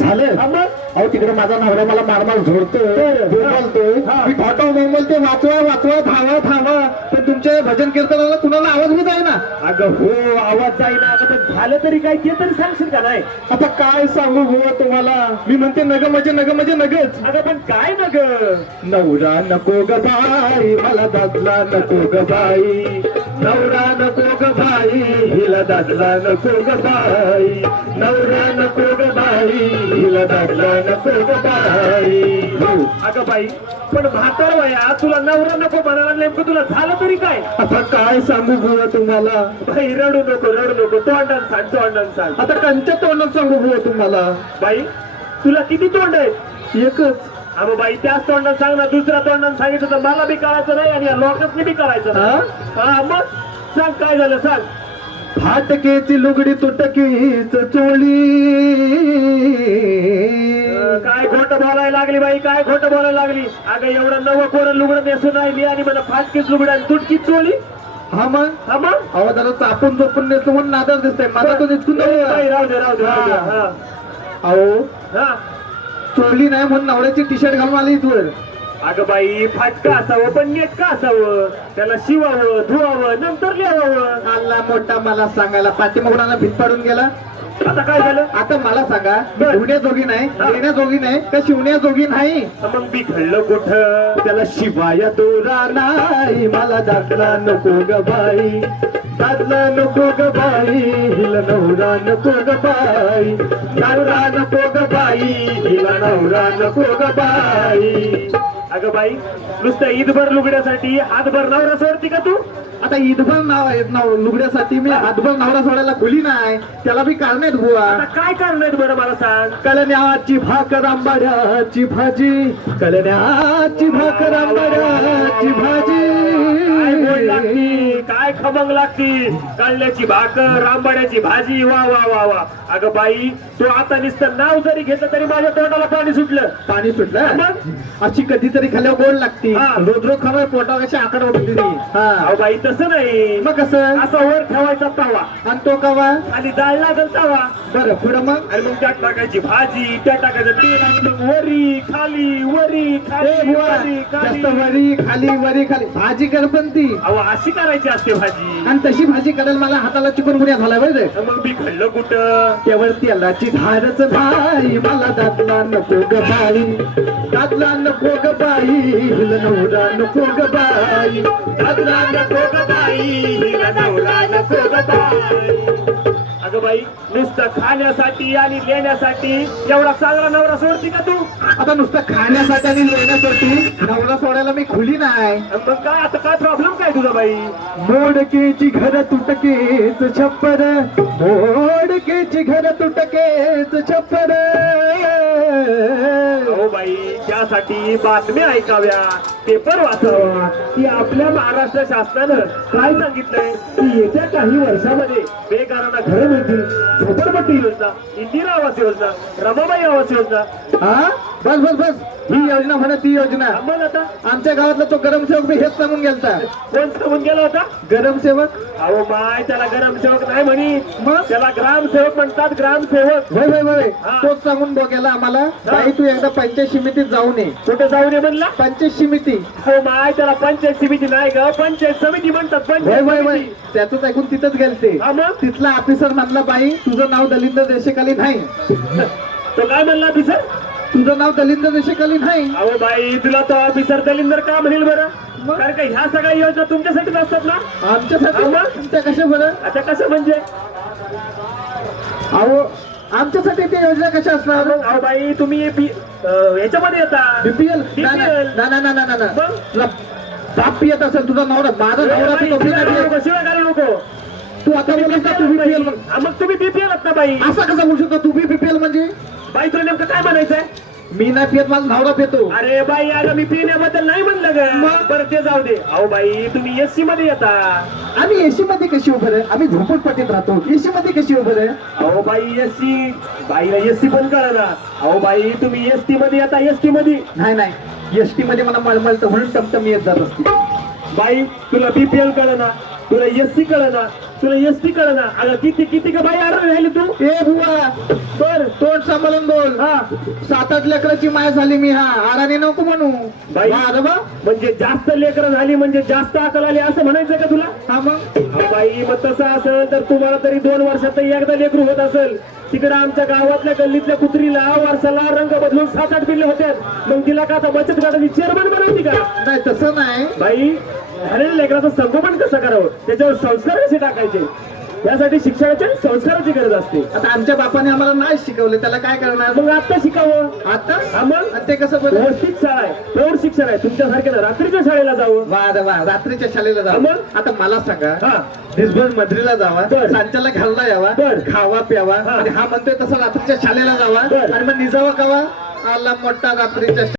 झालं. हा? अहो तिकडे माझा नवरा मला मारमार झोडतोय हा. मी थाटाव बोंबलते वाचवा वाचवा थांबा थांबा पण तुमच्या भजन कीर्तनाला कुणाला आवाज बी जाय ना अगं हो आवाज जाईना. अगं झालं तरी काय ते तरी सांगशील का नाही? आता काय सांगू बुवा तुम्हाला? मी म्हणते नग म्हणजे नग म्हणजे नगच. अगं पण काय ना ग नवरा नको ग बाई मला दादला नको ग बाई. नवरा नको ग बाई हिला दादला नको ग बाई. नवरा नको ग बाई हिला दादला नको ग बाई. हो. अगं बाई पण म्हातार वया तुला नवरा नको म्हणायला नेमकं तुला झालं तरी काय? आता काय सांगू बुवा तुम्हाला? बाई रडू नको रडू नको. तोंडान सांग तोंडान सांग. आता कंच्या तोंडात सांगू बुवा तुम्हाला? बाई तुला किती तोंड आहेत? एकच. अगं बाई त्याच तोंडान सांग ना दुसऱ्या तोंडान सांगितलं तर मला बी कळायचं नाही आणि या लोकांनी बी कळायचं नाही. हा? मग सांग काय झालं सांग. फाटकेची लुगडी तुटकीच चोळी. काय खोटं बोलायला लागली बाई काय खोटं बोलायला लागली? अगं एवढं नवं कोरं लुगडं नेसून राहिली आणि मला फाटकीच लुगडं आणि तुटकीच चोली हा मग? हा मग? अहो जरा चापून चोपून नेतो म्हणून नादर दिसतंय. माझा तो निचकून बाई, राहू दे राहू दे राहू दे हा. अहो हा. चोरली नाही म्हणून नवऱ्याची टी शर्ट घालून आली इथवर. अगं बाई फाटका असावं पण नेटका असावं. त्याला शिवावं धुवावं नंतर लिहावं आला मोठा मला सांगायला पाठीमागुणाला भीत पाडून गेला. आता काय झालं? आता मला सांगा बर. नाही देण्याजोगी नाही का शिवण्याजोगी नाही? मग बी घडलं कुठं? त्याला शिवाय दोरा नाही मला दाखला नको ग बाई. दादला नको ग बाई हिला नवरा नको ग बाई नवरा नको ग बाई हिला नवरा नको ग बाई. अगं बाई नुसतं ईदभर लुगड्यासाठी हातभर नवरा सोडती का तू? आता ईदभर नाव आहेत नाव लुगड्यासाठी मी हातभर नवरा सोडायला खुली नाही. त्याला बी कारण आहेत बुवा. आता काय कारण आहेत बरं मला सांग? कलण्याची भाकर आंबाड्याची भाजी कलण्याची भाकर आंबाड्याची काय गोड लागती? काय खमंग लागती? कळण्याची भाकर रांबाड्याची भाजी वा वा वा वा. अगं बाई तू आता नुसतं नाव जरी घेतलं तरी माझ्या तोंडाला पाणी सुटलं. पाणी सुटलं? मग? अशी कधीतरी खाल्यावर गोड लागती. हा. रोज रोज पोटा कशी आकडे उठली हा. अहो बाई तसं नाही. मग कसं? असा वर ठेवायचा तवा. आणि तो कवा? आणि डाळ लागल तवा. बरं पुढं मग? आणि मग त्यात टाकायची भाजी त्यात टाकायचं तेल आणि मग वरी खाली वरी ए खाली बुवा, वरी जास्त खाली वरी खाली वरी खाली. भाजी कर पण ती. अहो अशी करायची असते भाजी. आणि तशी भाजी करायला मला हाताला चिकन गुन्हा झाला बरं. मग मी घडलं कुठं? केवळ तेलाची धारच बाई मला दादला नको ग बाई. दादला नको ग बाई हिला नवरा नको ग बाई. दादला नको ग बाई हिला नवरा नको ग बाई. बाई नुसतं खाण्यासाठी आणि लेण्यासाठी एवढा चांगला नवरा सोडती का तू? आता नुसतं खाण्यासाठी आणि लेण्यासाठी नवरा सोडायला मी खुली नाही. मग काय आता काय प्रॉब्लेम काय तुझा बाई? मोडकेची घर तुटकेच छप्पर. मोडकेची घर तुटकेच छप्पर. हो बाई त्यासाठी बातम्या ऐकाव्या. पेपर वाचावा. की आपल्या महाराष्ट्र शासनानं काय सांगितलंय? की येत्या काही वर्षामध्ये बेकारांना घरं मिळतील. झोपडपट्टी योजना इंदिरा आवास योजना रमाबाई आवास योजना. हा बस बस बस. ही योजना म्हणा ती योजना. मग आता. आमच्या गावातला तो गरमसेवक बी हेच सांगून गेलता. कोण सांगून गेला होता? गरमसेवक अहो माय त्याला ग्रामसेवक नाही म्हणी. मग? त्याला ग्रामसेवक म्हणतात ग्रामसेवक होय होय होय. तोच सांगून बघ गेला आम्हाला ताई तू एकदा पंचायत समितीत जाऊन ये. कुठे जाऊ नये म्हणला? पंचायत समिती हो माय त्याला पंचायत समिती नाही ग. पंचायत समिती म्हणतात होय पंचायत होय होय समिती. त्याच ऐकून तिथंच गेलते. हा मग? तिथला ऑफिसर म्हणला बाई तुझं नाव दलिंद्र देशकाली नाही. तो काय म्हणला ऑफिसर तुझं नाव दलिंद्र देशकाली नाही अहो बाई तुला तो ऑफिसर दलिंदर का म्हणेल बरं? मग? कारण का ह्या सगळ्या योजना तुमच्यासाठीच असतात ना? आमच्यासाठी हा? त्या कशा बरं? आता कसं म्हणजे? अहो आमच्यासाठी त्या योजना कशा असणार? अहो बाई तुम्ही बी- अं, याच्यामध्ये येता. BPL BPL. ना ना ना ना ना ना मग? तुला बाप पियत असेल तुझा नवरा माझा नवरा नोकरी शिवाय. नको, शिवाय घालू नको. तू आता बोलत का तू बीपीएल हा, मग तुम्ही बीपीएल ना बाई? असा कसा बोलू शकतो? तू बी बीपीएल म्हणजे? बाई तुला नेमकं काय म्हणायचंय? मी नाही पियत माझा नवरा पितो. अरे बाई अगं मी पिण्याबद्दल नाही म्हणलं ग. बरं ते जाऊ दे. अहो बाई तुम्ही एससी मध्ये येता. आम्ही एसी मध्ये कशी उभं आहे आम्ही झोपडपट्टीत राहतो. एसी मध्ये कशी उभं आहे अहो बाई एससी बाईला एससी पण कळा ना अहो बाई तुम्ही एसटी मध्ये येता एसटी मध्ये नाही नाही. एसटी मध्ये मला मळमळतं म्हणून टमटम येत जात असते. बाई तुला बीपीएल कळना. तुला एससी कळना. तुला एसटी कळ ना अगं किती किती का बाई आडर राहिली तू? ए बुवा बर. तोंड सांभाळून बोल. हा. सात आठ लेकराची माय झाली मी हा. आडाने नको म्हणू. बाई बा म्हणजे जास्त लेकरं झाली म्हणजे जास्त अकल आली असं म्हणायचं का तुला? हा मग? बाई मग तसं असेल तर तुम्हाला तरी दोन वर्षात एकदा लेकरू होत असेल. तिकडे आमच्या गावातल्या गल्लीतल्या कुत्रीला वर्षाला रंग बदलून सात आठ पिल्ले होते. मग तिला का आता बचत गटाची चेअरमन बनायची का? नाही तसं नाही. बाई झालेल्या लेकराचं संगोपन कसं करावं? त्याच्यावर संस्कार कसे टाकायचे? यासाठी शिक्षणाची आणि संस्काराची गरज असते. आता आमच्या बापाने आम्हाला नाही शिकवले त्याला काय करणार? मग आता शिकावं. आता? हा आणि ते कसं बरं व्यवस्थित शाळा आहे. प्रौढ शिक्षण आहे. तुमच्यासारख्या रात्रीच्या शाळेला जावं. वा रे वा. रात्रीच्या शाळेला जा मग? आता मला सांगा हा. दिसभर मद्रीला जावा बर. सांच्याला घालला यावा बर. खावा प्यावा. हा. आणि हा म्हणतोय तसं रात्रीच्या शाळेला जावा. बर. आणि मग निजावा कावा आला मोठा रात्रीच्या